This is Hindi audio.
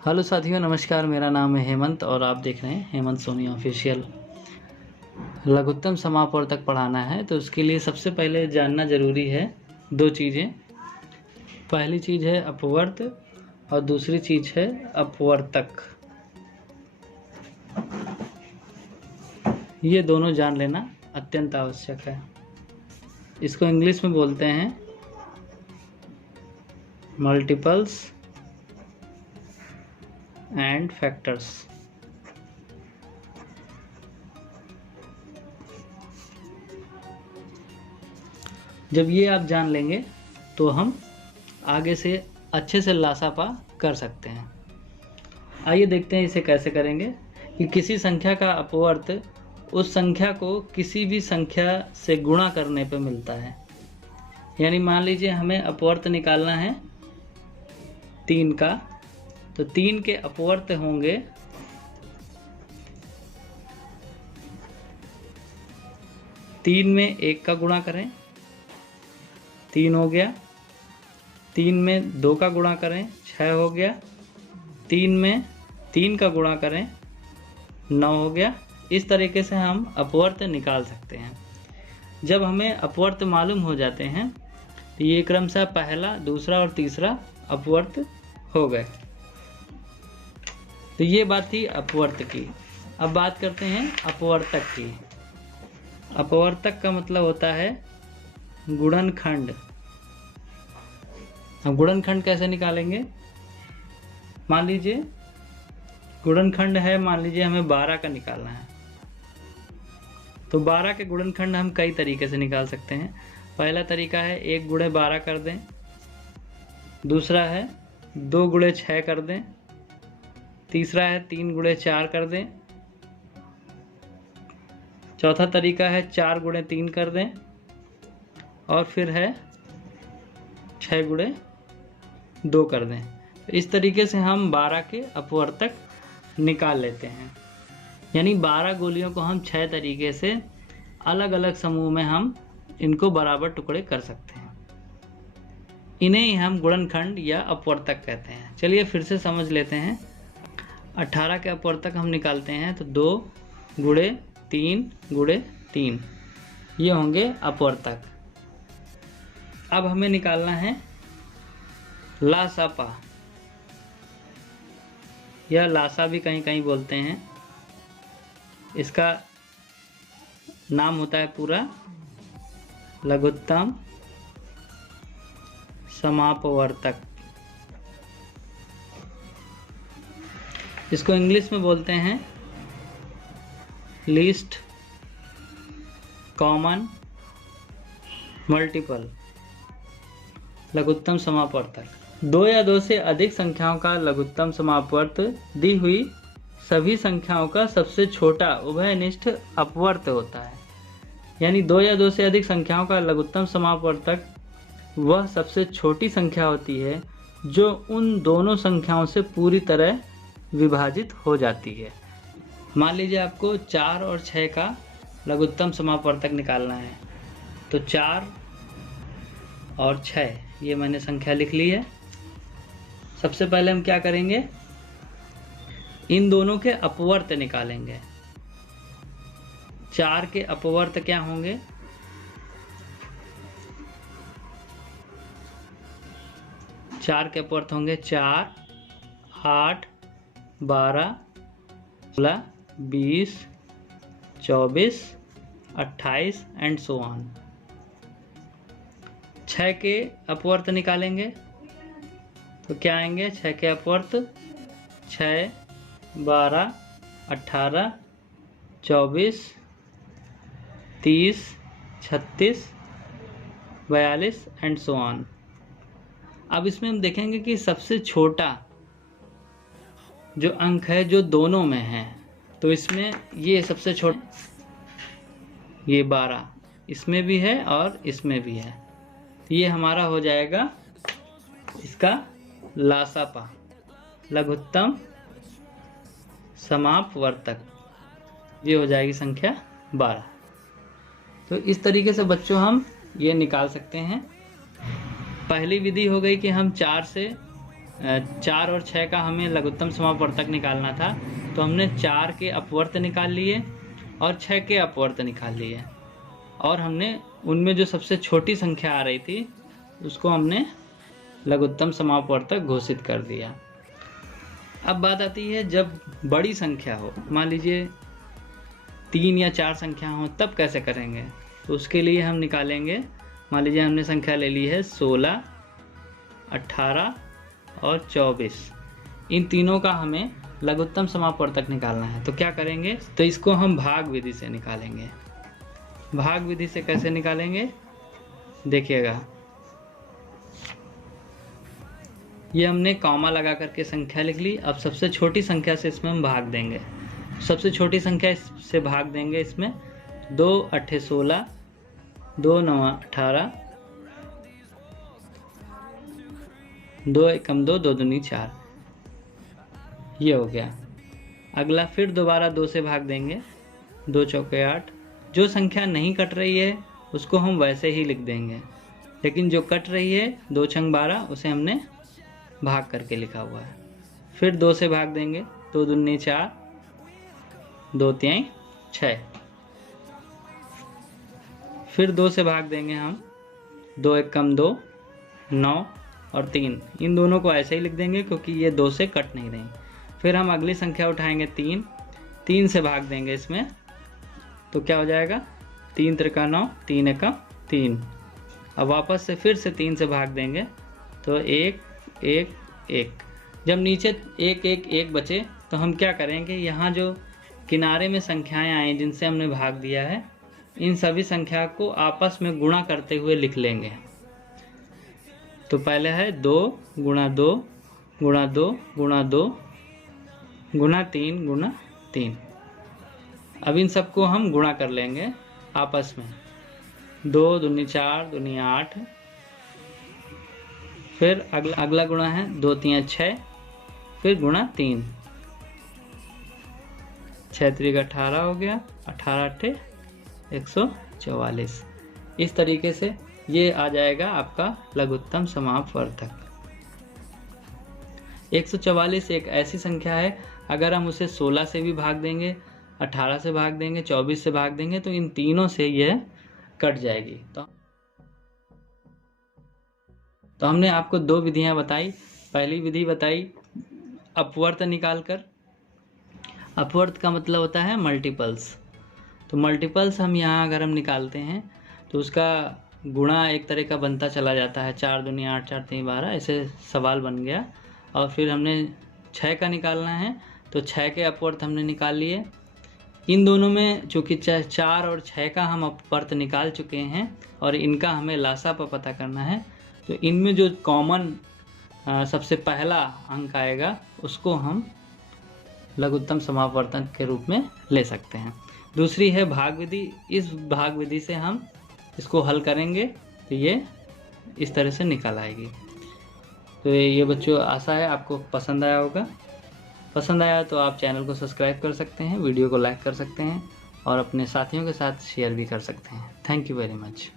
हेलो साथियों, नमस्कार। मेरा नाम है हेमंत और आप देख रहे हैं हेमंत सोनी ऑफिशियल। लघुत्तम समापवर्तक पढ़ाना है तो उसके लिए सबसे पहले जानना ज़रूरी है दो चीज़ें। पहली चीज़ है अपवर्त और दूसरी चीज़ है अपवर्तक। ये दोनों जान लेना अत्यंत आवश्यक है। इसको इंग्लिश में बोलते हैं मल्टीपल्स एंड फैक्टर्स। जब ये आप जान लेंगे तो हम आगे से अच्छे से लासापा कर सकते हैं। आइए देखते हैं इसे कैसे करेंगे कि किसी संख्या का अपवर्त उस संख्या को किसी भी संख्या से गुणा करने पे मिलता है। यानी मान लीजिए हमें अपवर्त निकालना है 3 का, तो 3 के अपवर्त होंगे 3 में 1 का गुणा करें 3 हो गया, 3 में 2 का गुणा करें 6 हो गया, 3 में 3 का गुणा करें 9 हो गया। इस तरीके से हम अपवर्त निकाल सकते हैं। जब हमें अपवर्त मालूम हो जाते हैं तो ये क्रमशः पहला, दूसरा और तीसरा अपवर्त हो गए। तो ये बात थी अपवर्त की। अब बात करते हैं अपवर्तक की। अपवर्तक का मतलब होता है गुणनखंड। अब गुणनखंड कैसे निकालेंगे? मान लीजिए गुणनखंड है, मान लीजिए हमें 12 का निकालना है, तो 12 के गुणनखंड हम कई तरीके से निकाल सकते हैं। पहला तरीका है 1 गुणे 12 कर दें, दूसरा है 2 गुणे 6 कर दें, तीसरा है 3 गुणे 4 कर दें, चौथा तरीका है 4 गुणे 3 कर दें और फिर है 6 गुणे 2 कर दें। तो इस तरीके से हम 12 के अपवर्तक निकाल लेते हैं। यानी 12 गोलियों को हम 6 तरीके से अलग अलग समूह में हम इनको बराबर टुकड़े कर सकते हैं। इन्हें ही हम गुणनखंड या अपवर्तक कहते हैं। चलिए फिर से समझ लेते हैं। 18 के अपवर्तक हम निकालते हैं तो 2 गुणे 3 गुणे 3 ये होंगे अपवर्तक। अब हमें निकालना है लासापा या लासा भी कहीं कहीं बोलते हैं। इसका नाम होता है पूरा लघुत्तम समापवर्तक। इसको इंग्लिश में बोलते हैं लीस्ट कॉमन मल्टीपल लघुत्तम समापवर्तक। 2 या 2 से अधिक संख्याओं का लघुत्तम समापवर्त दी हुई सभी संख्याओं का सबसे छोटा उभयनिष्ठ अपवर्त होता है। यानी 2 या 2 से अधिक संख्याओं का लघुत्तम समापवर्तक वह सबसे छोटी संख्या होती है जो उन दोनों संख्याओं से पूरी तरह विभाजित हो जाती है। मान लीजिए आपको 4 और 6 का लघुत्तम समापवर्तक निकालना है, तो 4 और 6 ये मैंने संख्या लिख ली है। सबसे पहले हम क्या करेंगे, इन दोनों के अपवर्त निकालेंगे। 4 के अपवर्त क्या होंगे? 4 के अपवर्त होंगे 4, 8, 12, 16, 20, 24, 28 एंड सो ऑन। 6 के अपवर्त निकालेंगे तो क्या आएंगे? 6 के अपवर्त 6, 12, 18, 24, 30, 36, 42 एंड सो ऑन। अब इसमें हम देखेंगे कि सबसे छोटा जो अंक है जो दोनों में है, तो इसमें ये सबसे छोटा ये 12 इसमें भी है और इसमें भी है। ये हमारा हो जाएगा इसका लासापा लघुत्तम समापवर्तक। ये हो जाएगी संख्या 12। तो इस तरीके से बच्चों हम ये निकाल सकते हैं। पहली विधि हो गई कि हम 4 से 4 और 6 का हमें लघुत्तम समापवर्तक निकालना था, तो हमने 4 के अपवर्त निकाल लिए और 6 के अपवर्त निकाल लिए, और हमने उनमें जो सबसे छोटी संख्या आ रही थी उसको हमने लघुत्तम समापवर्तक घोषित कर दिया। अब बात आती है जब बड़ी संख्या हो, मान लीजिए 3 या 4 संख्या हो, तब कैसे करेंगे? तो उसके लिए हम निकालेंगे, मान लीजिए हमने संख्या ले ली है 16, 18 और 24। इन तीनों का हमें लघुत्तम समापवर्तक निकालना है। तो क्या करेंगे? तो इसको हम भाग विधि से निकालेंगे। भाग विधि से कैसे निकालेंगे देखिएगा, ये हमने कॉमा लगा करके संख्या लिख ली। अब सबसे छोटी संख्या से इसमें हम भाग देंगे। सबसे छोटी संख्या से भाग देंगे इसमें 2 8 16, 2 9 18, 2 1 2, 2 दूनी 4, ये हो गया। अगला फिर दोबारा 2 से भाग देंगे, 2 चौके 8। जो संख्या नहीं कट रही है उसको हम वैसे ही लिख देंगे, लेकिन जो कट रही है 2 छंग 12 उसे हमने भाग करके लिखा हुआ है। फिर 2 से भाग देंगे, 2 दूनी 4, 2 तिहाई 6। फिर 2 से भाग देंगे हम, 2 1 2, 9 और 3। इन दोनों को ऐसे ही लिख देंगे क्योंकि ये 2 से कट नहीं रही। फिर हम अगली संख्या उठाएंगे 3, 3 से भाग देंगे इसमें, तो क्या हो जाएगा 3 त्रिका 9, 3 एका 3। अब वापस से फिर से 3 से भाग देंगे तो 1 1 1। जब नीचे 1 1 1 बचे तो हम क्या करेंगे, यहाँ जो किनारे में संख्याएं आई जिनसे हमने भाग दिया है, इन सभी संख्या को आपस में गुणा करते हुए लिख लेंगे। तो पहले है 2 गुणा 2 गुणा 2 गुणा 2 गुणा 3 गुणा 3। अब इन सबको हम गुणा कर लेंगे आपस में, 2 दूनी 4, दूनी 8। फिर अगला गुणा है 2 3 6, फिर गुणा 3, 6 3 18 हो गया, 18 8 144। इस तरीके से ये आ जाएगा आपका लघुत्तम समापवर्तक। 144 एक ऐसी संख्या है, अगर हम उसे 16 से भी भाग देंगे, 18 से भाग देंगे, 24 से भाग देंगे, तो इन तीनों से यह कट जाएगी। तो हमने आपको 2 विधियां बताई। पहली विधि बताई अपवर्त निकालकर। अपवर्त का मतलब होता है मल्टीपल्स। तो मल्टीपल्स हम यहाँ अगर हम निकालते हैं तो उसका गुणा एक तरह का बनता चला जाता है, 4 दूनी 8, 4 3 12, ऐसे सवाल बन गया। और फिर हमने 6 का निकालना है, तो 6 के अपवर्त हमने निकाल लिए। इन दोनों में चूँकि 4 और 6 का हम अपवर्त निकाल चुके हैं और इनका हमें लासा पर पता करना है, तो इनमें जो कॉमन सबसे पहला अंक आएगा उसको हम लघुत्तम समापवर्तक के रूप में ले सकते हैं। दूसरी है भाग विधि। इस भाग विधि से हम इसको हल करेंगे तो ये इस तरह से निकल आएगी। तो ये बच्चों आशा है आपको पसंद आया होगा। पसंद आया तो आप चैनल को सब्सक्राइब कर सकते हैं, वीडियो को लाइक कर सकते हैं और अपने साथियों के साथ शेयर भी कर सकते हैं। Thank you very much.